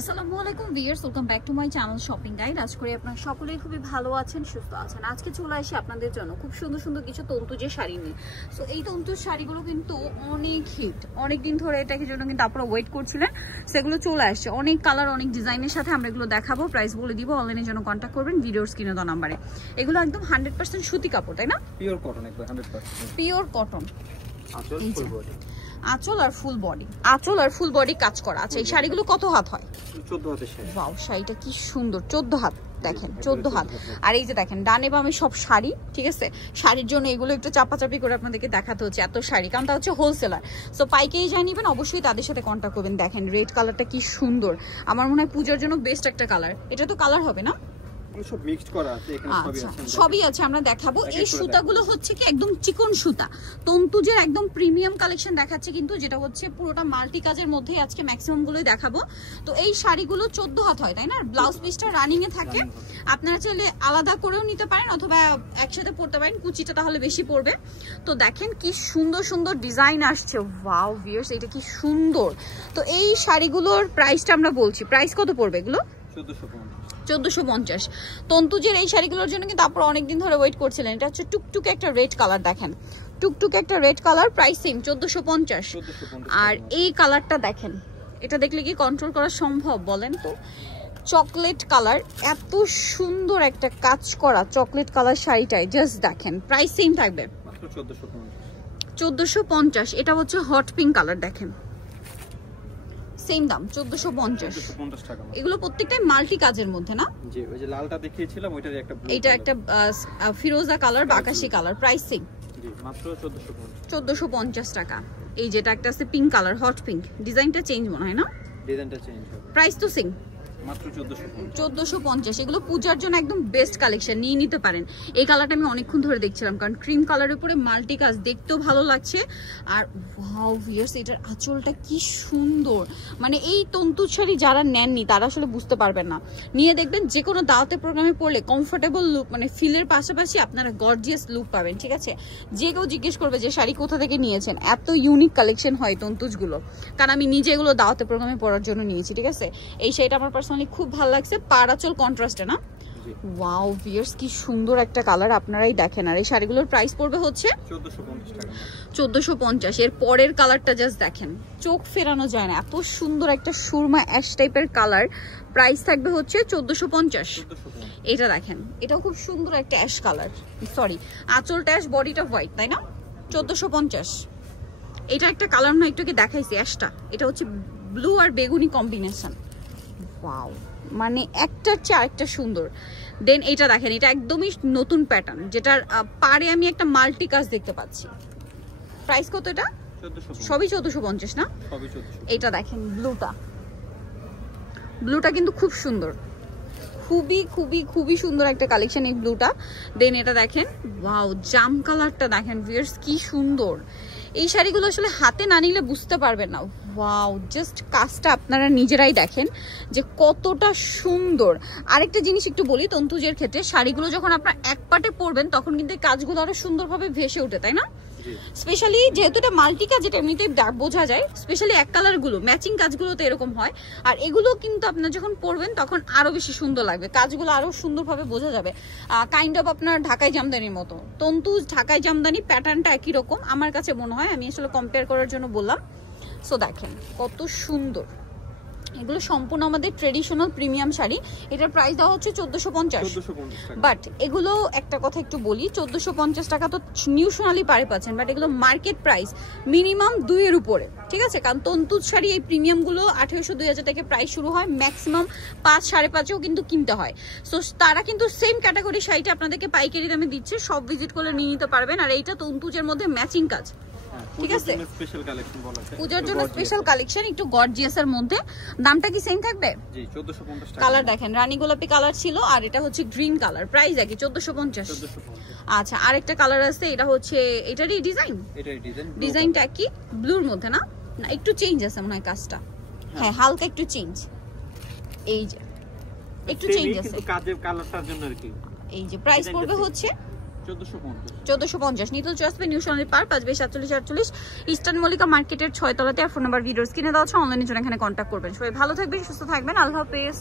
আসসালামু আলাইকুম viewers, welcome back to my channel shopping guide. আজ করে আপনারা সকলেই খুবই ভালো আছেন, সুস্থ আছেন। আজকে চলে আসি আপনাদের জন্য খুব সুন্দর সুন্দর কিছু তন্তুজের শাড়ি নিয়ে। সো এই তন্তুর শাড়িগুলো কিন্তু অনেক হিট, অনেকদিন ধরে এটাকে জন্য কিন্তু আপনারা ওয়েট করছিলেন। সেগুলো চলে আসছে অনেক কালার, অনেক ডিজাইনের সাথে। আমরা এগুলো দেখাবো, প্রাইস বলে দিব। অনলাইনের জন্য কন্ট্যাক্ট করবেন ভিডিওর স্ক্রিনে দেওয়া নাম্বারে। এগুলো একদম 100% সুতি কাপড়, তাই না? পিওর কটন, একদম 100% পিওর কটন। আঁচল ফুল বডি, আঁচল আর ফুল বডি কাজ করা আছে। এই শাড়িগুলো কত হাত হয়? 14 হাতের শাড়ি। ওয়াও, শাড়িটা কি সুন্দর, 14 হাত। দেখেন 14 হাত। আর এই যে দেখেন ডানে বামে সব শাড়ি, ঠিক আছে? শাড়ির জন্য এগুলো একটু চাপাচাপি করে আপনাদেরকে দেখাতে হচ্ছে, এত শাড়ি, কারণ তা হচ্ছে হোলসেলার। সো পাইকারি যাই নিবেন অবশ্যই তাদের সাথে কন্ট্যাক্ট করবেন। দেখেন রেড কালারটা কি সুন্দর, আমার মনে হয় পূজার জন্য বেস্ট একটা কালার। এটা তো কালার হবে না? সব মিক্সড করা আছে, এখানে সবই আছে, সবই আছে, আমরা দেখাবো। এই সুতাগুলো হচ্ছে কি একদম চিকন সুতা, তন্তুজের একদম প্রিমিয়াম কালেকশন দেখাচ্ছে কিন্তু, যেটা হচ্ছে পুরোটা মাল্টি কাজের মধ্যে আজকে ম্যাক্সিমাম গুলোই দেখাবো। তো এই শাড়িগুলো 14 হাত হয়, তাই না? ব্লাউজ পিসটা রানিং এ থাকে, আপনারা চাইলে আলাদা করেও নিতে পারেন অথবা একসাথে পরতে পারেন, কুচিটা তাহলে বেশি পড়বে। তো দেখেন কি সুন্দর সুন্দর ডিজাইন আসছে। ওয়াও ভিউয়ার্স, এটা কি সুন্দর। তো এই শাড়িগুলোর প্রাইসটা আমরা বলছি, প্রাইস কত পড়বে এগুলো? 1450। তন্তুজের এই শাড়িগুলোর জন্য কিন্তু আপনারা অনেকদিন ধরে ওয়েট করছিলেন। এটা হচ্ছে টুকটুকে একটা রেড কালার, দেখেন টুকটুকে একটা রেড কালার, প্রাইস সেম 1450। আর এই কালারটা দেখেন, এটা দেখলে কি কন্ট্রোল করা সম্ভব বলেন তো? চকলেট কালার, এত সুন্দর একটা কাজ করা চকলেট কালার শাড়িটাই জাস্ট দেখেন, প্রাইস সেম থাকবে 1450। এটা হচ্ছে হট পিঙ্ক কালার, দেখেন সেম দাম 1450 টাকা। এগুলো প্রত্যেকটাই মাল্টি কাজের মধ্যে না? জি, ওই যে লালটা দেখিয়েছিলাম ওইটার একটা ব্লু, এটা একটা ফিরোজা কালার বা আকাশী কালার, প্রাইস সেম জি মাত্র 1450 টাকা। এই যেটা একটা আছে পিঙ্ক কালার, হট পিঙ্ক, ডিজাইনটা চেঞ্জ মনে হয় না? ডিজাইনটা চেঞ্জ হবে, প্রাইস তো সেম মাত্র 1450। এগুলো পূজার জন্য একদম বেস্ট কালেকশন, নিয়ে নিতে পারেন। এই কালারটা আমি অনেকক্ষণ ধরে দেখছিলাম, কারণ ক্রিম কালারের উপরে মাল্টি কাজ, দেখতেও ভালো লাগছে। আর ওয়াও ভিউয়ার্স, এটার আঁচলটা কি সুন্দর। মানে এই তন্তু শাড়ি যারা নেননি তারা আসলে বুঝতে পারবেন না, নিয়ে দেখবেন যে কোনো দাওয়াতে প্রোগ্রামে পড়লে কমফোর্টেবল লুক, মানে ফিলের পাশাপাশি আপনারা গর্জিয়াস লুক পাবেন, ঠিক আছে? যে কেউ জিজ্ঞেস করবে যে শাড়ি কোথা থেকে নিয়েছেন, এত ইউনিক কালেকশন হয় তন্তুজগুলো, কারণ আমি নিজে এগুলো দাওয়াতে প্রোগ্রামে পরার জন্য নিয়েছি, ঠিক আছে? এই শাড়িটা আমার খুব ভালো লাগছে, পাড়াচল কন্ট্রাস্টে না? ওয়াও ভিউয়ার্স, কি সুন্দর একটা কালার, আপনারাই দেখেন। আর এই শাড়িগুলোর প্রাইস পড়বে হচ্ছে 1450। এর পরের কালারটা জাস্ট দেখেন, চোখ ফেরানো যায় না, এত সুন্দর একটা সুরমা অ্যাশ টাইপের কালার, প্রাইস থাকবে হচ্ছে 1450। এটা দেখেন, এটাও খুব সুন্দর একটা অ্যাশ কালার, সরি আঁচলটা অ্যাশ, বডিটা হোয়াইট, তাই না? 1450। এটা একটা কালার না, একটু দেখাইছি অ্যাশটা, এটা হচ্ছে ব্লু আর বেগুনি কম্বিনেশন। ওয়াও, মানে একটার চেয়ে আরেকটা সুন্দর। দেন এটা দেখেন, এটা একদমই নতুন প্যাটার্ন, যেটার পাড়ে আমি একটা মাল্টি কাজ দেখতে পাচ্ছি। প্রাইস কত এটা? সবই 1450 না? এটা দেখেন ব্লুটা, ব্লুটা কিন্তু খুব সুন্দর, খুবই খুবই খুবই সুন্দর একটা কালেকশন এই ব্লুটা। দেন এটা দেখেন, ওয়াও জাম কালারটা দেখেন ভিউয়ার্স, কি সুন্দর। এই শাড়িগুলো আসলে হাতে না নিলে বুঝতে পারবেন না। ওয়াও, জাস্ট কাজটা আপনারা নিজেরাই দেখেন যে কতটা সুন্দর। আরেকটা জিনিস একটু বলি, তন্তুজের ক্ষেত্রে শাড়িগুলো যখন আপনারা এক পাটে পরবেন তখন কিন্তু কাজগুলো আরো সুন্দরভাবে ভেসে ওঠে, তাই না? স্পেশালি যেহেতু এটা মাল্টি কাজ, এটা এমনিতেই বোঝা যায়, স্পেশালি এক কালার গুলো ম্যাচিং কাজগুলো তো এরকম হয়। আর এগুলো কিন্তু আপনারা যখন পরবেন তখন আরো বেশি সুন্দর লাগবে, কাজগুলো আরো সুন্দরভাবে বোঝা যাবে। কাইন্ড অফ আপনার ঢাকাই জামদানির মতো। তন্তু ঢাকাই জামদানি প্যাটার্নটা একই রকম আমার কাছে মনে হয়, আমি আসলে কম্পেয়ার করার জন্য বললাম। সো দেখেন কত সুন্দর, এগুলো সম্পূর্ণ আমাদের ট্রেডিশনাল প্রিমিয়াম শাড়ি। এটার প্রাইস দেওয়া হচ্ছে 1450। বাট এগুলো একটা কথা একটু বলি, 1450 টাকা তো নিউ সোনালি পারে পাচ্ছেন, বাট এগুলো মার্কেট প্রাইস মিনিমাম 2 এর উপরে, ঠিক আছে? কারণ তন্তুজ শাড়ি এই প্রিমিয়ামগুলো 1800-2000 থেকে প্রাইস শুরু হয়, ম্যাক্সিমাম 5-5.5-এও কিন্তু কিনতে হয়। সো তারা কিন্তু সেম ক্যাটাগরি শাড়িটা আপনাদেরকে পাইকারি দামে দিচ্ছে, সব ভিজিট করলে নিয়ে নিতে পারবেন। আর এইটা তন্তুজের মধ্যে ম্যাচিং কাজ, ঠিক আছে? পূজার জন্য স্পেশাল কালেকশন, একটু গর্জিয়াস এর মধ্যে। দামটা কি সেম থাকবে? জি 1450 টাকা। কালার দেখেন, রানী গোলাপি কালার ছিল, আর এটা হচ্ছে গ্রিন কালার, প্রাইস একই 1450। আচ্ছা, আরেকটা কালার আছে, এটা হচ্ছে এটারই ডিজাইন, ডিজাইনটা কি ব্লুর মধ্যে না? না একটু চেঞ্জ আছে মনে হয় কাজটা, হ্যাঁ হালকা একটু চেঞ্জ, এই যে একটু চেঞ্জ আছে, কিন্তু কাজের কালারটার জন্য আর কি। এই যে প্রাইস পড়বে হচ্ছে 1450 নিতল চয়েসবে নিউ সোনালী পার্ক 5/47 ইস্টার্ন মল্লিকা মার্কেটের 6 তলাতে। আর ফোন নাম্বার ভিডিওস কিনে দেওয়া আছে, অনলাইনে জন্য এখানে কন্ট্যাক্ট করবেন। সবাই ভালো থাকবেন, সুস্থ থাকবেন, আল্লাহ হাফেজ।